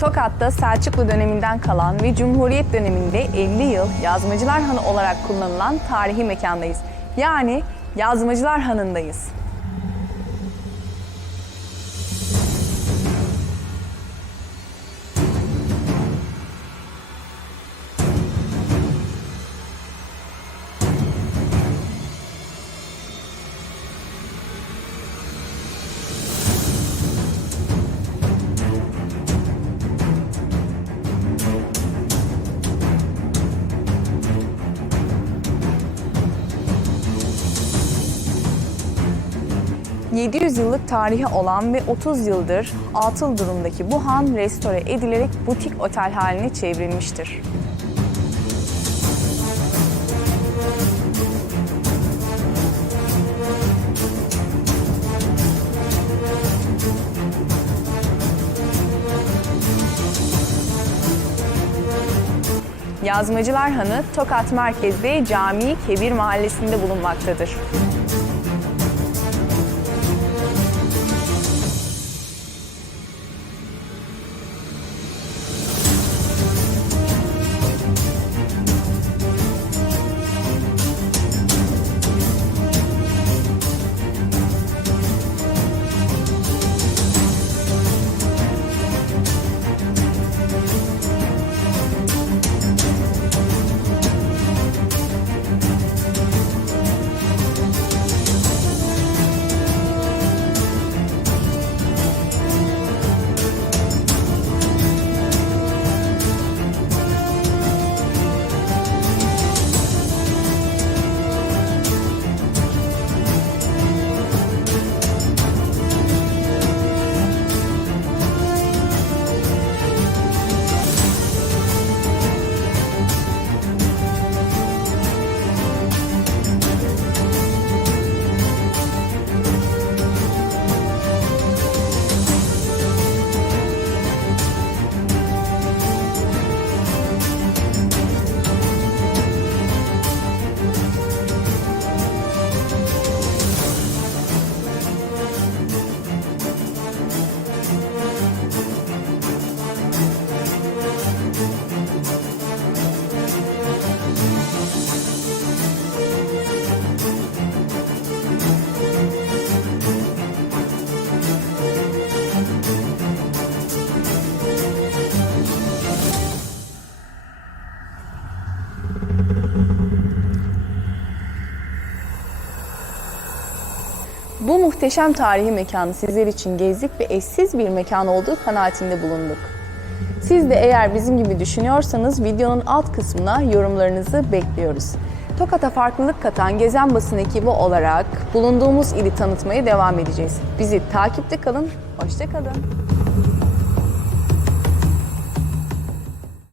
Tokat'ta Selçuklu döneminden kalan ve Cumhuriyet döneminde 50 yıl Yazmacılar Hanı olarak kullanılan tarihi mekandayız. Yani Yazmacılar Hanı'ndayız. ...700 yıllık tarihi olan ve 30 yıldır atıl durumdaki bu han restore edilerek butik otel haline çevrilmiştir. Yazmacılar Hanı Tokat merkezde Cami Kebir mahallesinde bulunmaktadır. Bu muhteşem tarihi mekanı sizler için gezdik ve eşsiz bir mekan olduğu kanaatinde bulunduk. Siz de eğer bizim gibi düşünüyorsanız videonun alt kısmına yorumlarınızı bekliyoruz. Tokat'a farklılık katan Gezen Basın ekibi olarak bulunduğumuz ili tanıtmaya devam edeceğiz. Bizi takipte kalın, hoşça kalın.